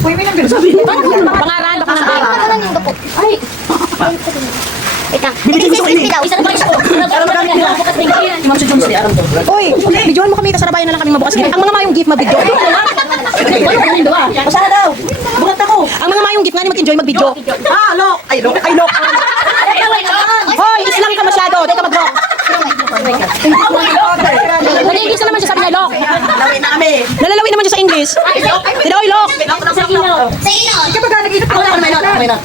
Uy, may nang sabi mo. Pangalan, baka nang Ano lang yung dukot? Ay. Wait lang. Bibigyan ko sa Crispy daw. Isang price ko. Bukas din kayo. Imam si Jones, aram to. Uy, videoan mo kami, tas sarabayan na lang kami mabukas gift. Ang mga mayong gift, mag-video. Basta daw. Bulat ako. Ang mga mayong gift nga ni mag-enjoy mag-video. Ah, look. Ay, look. Ay, look. Hoy, islang ka masyado, di ka mag-lock. Nag-English na naman siya, sabi niya, lock. Lawin na kami. Nalalawin naman siya sa English. Tinoy, lock. Sa ino. Kapag nag-iingat ako na, may na.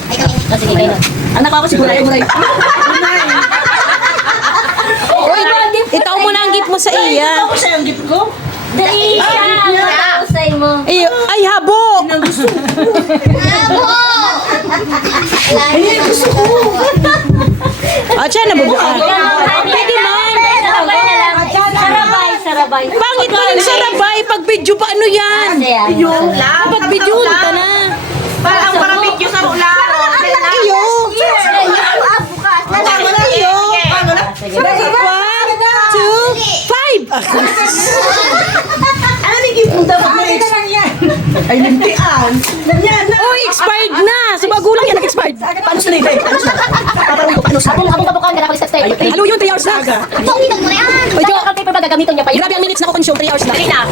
Sige, kayo. Ang nakapa si Guray. Uy, itaw mo na ang gift mo sa iya. Ako siya yung gift ko. Dali siya. Usay mo. Ay, habo. At siya, nabubukan. Pwede man. Sarabay. Pangit pa rin sarabay. Pag video pa, ano yan? Pag video, uta na. Parang video sa ularo. Iyo. Iyo. One, two, five. Ano ni gift mo dapat na ay, lintian. Yan na. Uy, expired na. Sa magulang yan, nag-expired. Paano sa nilay? Paano ko paano sa Abong kabukan ka na ako step. Halo yun, 3 hours na. Pangitag mo na yan. Uy, Jo. Paper ba gagamitin niya pa yun? Grabe ang minutes na ako consume, 3 hours na. Minute lang.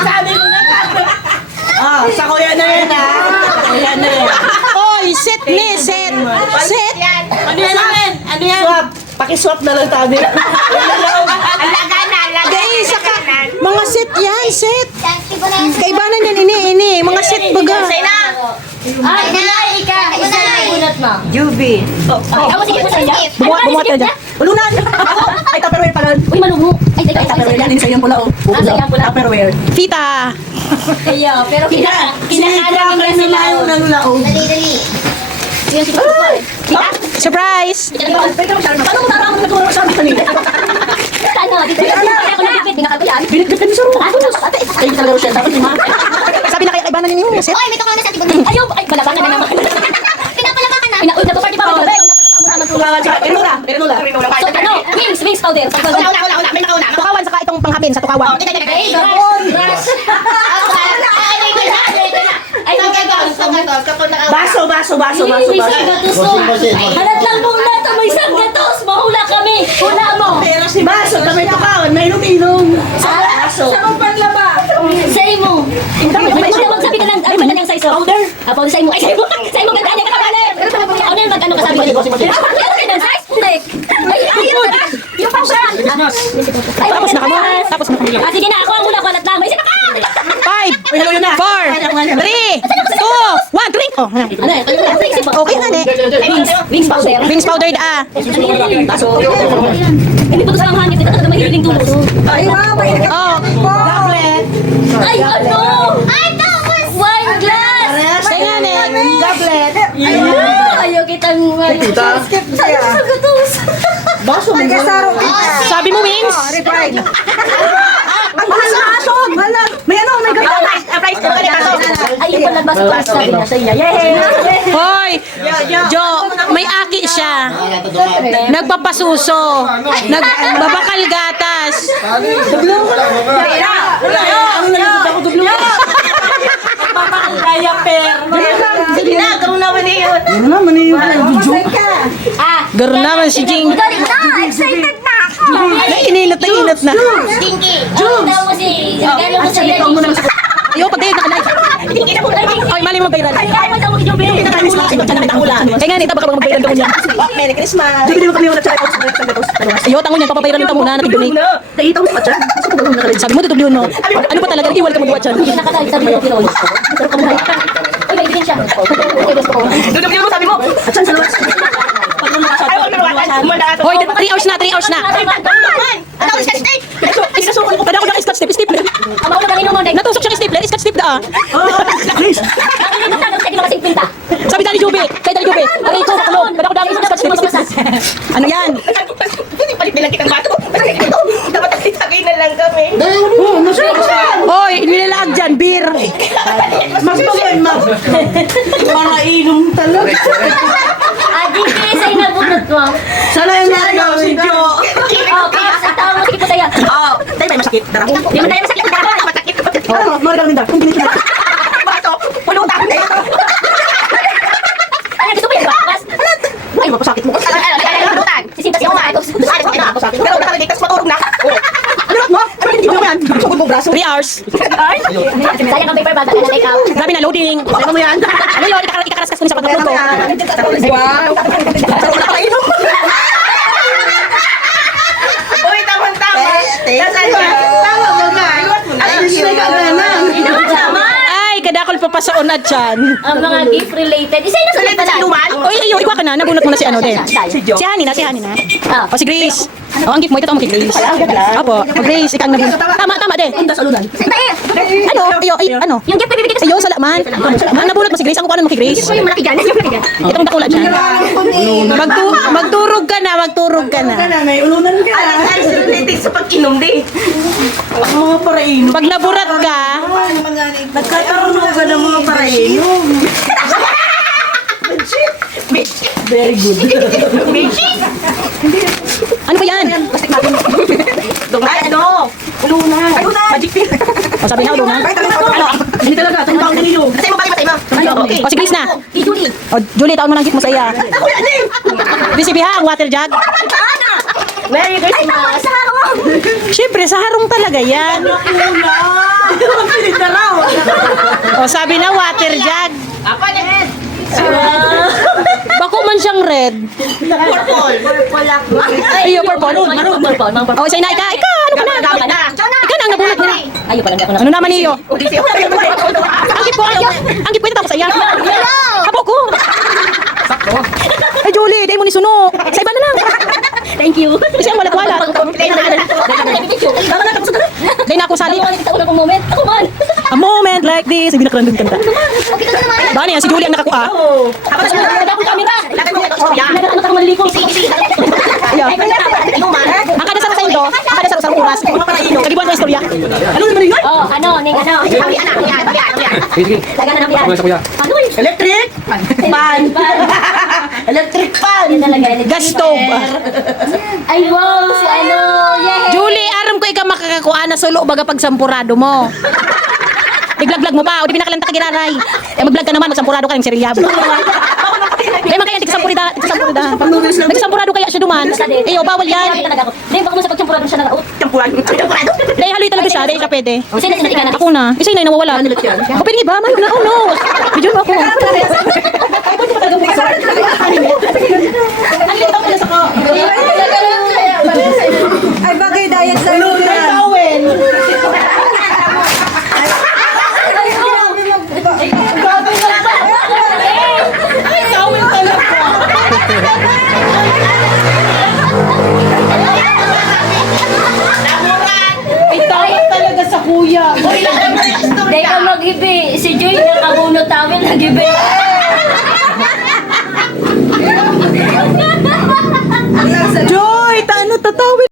Sabi mo na. Ah, sa kuya na yan ah. Kuya na yan. Oy, set ni, set. Set. Ano yan? Ano yan? Swap. Pakiswap na lang tabi. Guys, saka, mga set yan, set. Tipo na yan. Kaibanan yan, ini. Mga set baga. Ay, ika. Isa na bunot mo. Juby. Ako sige po sa inyo. Bumuhat ka dyan. Ulunan. Ay, Tupperware pala. Uy, malumo. Ay, teka, Ay, Tupperware yan. Din sa iyong pula. Ah, sa iyong pula. Tupperware. Fita. Kaya, pero kinakala mo na sila. Nalulao. Dali. Yun si Papa. Kita? Surprise. Paano mo tarang mo nagkaroon sa amin kanina? Ano? Dito ako nagpipit. Di nakatuyan. Binitbit ka ni Saro. Ay, talaga Rochelle. Dapat lima. Sabi na kaya kaibanan ninyo yung set. Oy, may tukang na sa tibon. Ayaw, ay, balabangan na naman. Pinapalabakan na. Uy, napaparty pa ako. Perinola. Perinola. So, ano? Wings powder. Wala. May nakauna. Tukawan, saka itong panghapin sa tukawan. Ay, gabon. Baso. Halat lang mong lahat. May isang gatos. Mahula kami. Hula mo. Pero si Baso, may tukawan, may ilong-ilong. Baso. Say mo. Magsabi ka lang. Ano ba na yung size? Powder. Powder, say mo. Ay, say mo. Say mo. Ganda niya ka pala. Ano yung mag-ano ka sabi? Ano yung size? Pulik. Ay, ayaw na. Yung powder. Tapos na kamo. Tapos na kamo. Sige na. Ako ang hula. Balat lang. May isa na ka. 5, Uy, hello yun na. 4, 3, 2, 1, drink. Oh, Ano yun? okay na, ne. Wings powder. Wings powdered, ah. Baso. Hindi pa ito sa mga hangit. Ito na mahihiling tulos. Oh, Goblet. Ay, ano? Ay, tapos! Wine glass! kaya ne. Goblet. Ayaw kitang wine glass. Ayaw sa gatos. Baso. Sabi mo, Wings? Ang mahal na aso. May ano, may gablet. Ay, yung palabas ko. Sabi na sa iya. Yay! Hoy, Jo, may aki siya. Nagpapasuso. Nagbabakal gatas. Sige na, gano'n naman yun. Ano naman yun? Ah, Garo naman si Jing. Galing na. Excited na ako. Inilot na. Stinky. ang daw mo si... Gano'n mo sa iya. Iyo, pati nakanay. Ay, mali mo bayran. Ay, daw mo si Joby. Kaya nga, ito baka magbayran ka mo niyan. Merry Christmas. Hindi mo kami wala sa Iyo, tango niyan, papabayran ka muna. Nakidunay. Nakita mo pa siya. Sabi mo, tutubliyon mo. Ano pa talaga, iwal ka magbuhat siya. Nakatalit sabi mo, Pinoy. Uy, may ibigin siya. Doon mo sabi mo. At saan sa luwas? Hoy, 3 hours na, 3 hours na. Tada ko ng scotch tape, stapler. Ang mauna kang inom mo, Dek. Natusok siyang stapler, scotch tape da. Please. Nakalimutan, hindi mo kasing pinta. Sabi Dali Jube, kay Dali Jube. Aray ko, kakulong. Tada ko ng scotch tape, stapler. Ano yan? Palit nilang kitang bato. Dapat nagtitagay na lang kami. Hoy, nilalag dyan, beer. Mas bagay, ma'am. Para inom talaga. Adi, sa'yo na bunot mo. Sana yung nagaw si Jo. Oh, kaya sa tao mo, sige po tayo. Oh, tayo may masakit. Tara. Di mo tayo masakit. Masakit. Ano, mga galing daw. Kung binigyan. Bato, pulutan. Ay, gusto mo yan ba? Mas, Ay, mapasakit mo. Pulutan. sisimpas yung mga ito. Pero nakaliligtas matulog na. Ano mo? Ano hindi mo yan? Sugod mo braso. 3 hours. Sayang ang paper bag, na take out. Grabe na loading. Ano mo yan? Ano yun? Ikakaraskas ko ni sa pagkapulo ko. Wow. Uy, tama-tama. Nasaan yan? Tama mo na. Ay, sila ka na. Ino sama. Ay, kadakol pa pa sa unad dyan. Ang mga gift related. Isa yung Sulit na inuman? Oy, iyo, iwa ka na. Nabunot mo na si ano din. Si Jo. Si Hani na, si Hani na. Ah. O si Grace. O, ang gift mo, ito mo kay Grace. Opo, o Grace, ikaw ang nabunot. Tama din. Unda sa lunan. Ano? Iyo, ano? Yung gift bibigay ko Iyo, salaman. Ang nabunot mo si Grace, ang kukuhanan mo kay Grace. sa yung malaki dyan. Yung malaki dyan. Itong bakula dyan. Magturog ka na, magturog ka na. May ulunan ka. Alam tayo sa related sa pag-inom di. Mga paraino. Pag naburat ka, Nagkataroon ka ng mga paraino. Very good. ano ba yan? Ay, ano? Ulunan. Magic pin. O sabi nga, ulungan. Ano? Hindi talaga. Tanda ako ninyo. Kasi mo balik mo. Okay. O si Grace na. Kay Julie. O Julie, taon mo ng gift mo sa iya. Ako yan eh. Di si Biha, ang water jug. Merry Christmas. Siyempre, sa harong talaga yan. Ang pilit na raw. O sabi na, water jug. Ako na yan. Bako man siyang red. Purple. Purple ako. Iyo, purple. Purple. O, isa na, ika, ano ka na? Gamit na. Ika na, ang nabunot mo. Ayaw pala ako na. Ano naman iyo? Odisi ako. Ang gift ko, ang gift ko, ito tapos sa iya. Habo ko. Ay, Julie, di mo ni suno. Sa iba na lang. Thank you. Kasi ang walat-walat. Di na ako sali. Kita ko na moment. Ako man. A moment like this. Hindi nakarandun kanta. Okay ka naman. Ba niya, si Julie ang nakakuha. Ako na Wala akong camera. Lagay mo yung istorya. Nagkakaroon ka manlikom. Yeah. Inuman. Ang kada sa indo, ang kada sa oras. Kagibuan ko istorya. Ano naman yun? Oh, ano, ning ano. Abi, anak. Yan. Laga na ng biyan. Ano yun? Electric? Pan. Electric pan. Yan talaga. Gas stove. Ay, wow, si ano. Yay! Julie, aram ko ikaw makakakuha na solo baga pag sampurado mo. Iglag-vlog mo pa, o di pinakalanta ka giraray. Eh mag-vlog ka naman, magsampurado ka ng sirilyabo. Eh man kaya tigsampurida. Nagsampurado kaya siya duman. Eh, o, bawal yan. Talaga ako. Dahil baka mo sa pagtsampurado siya nag-out. Champuan. Dahil haloy talaga siya, dahil ka pwede. Kasi na sinati ka na. Ako na, isa na yung nawawala. O, pwede ba? Mayroon na, oh no. Video mo ako. Ay, bagay diet sa lunan. Itawag talaga sa kuya. Dahil ka mag-ibi. Si Joy nakabunot namin nag-ibi. Joy, taano tatawid?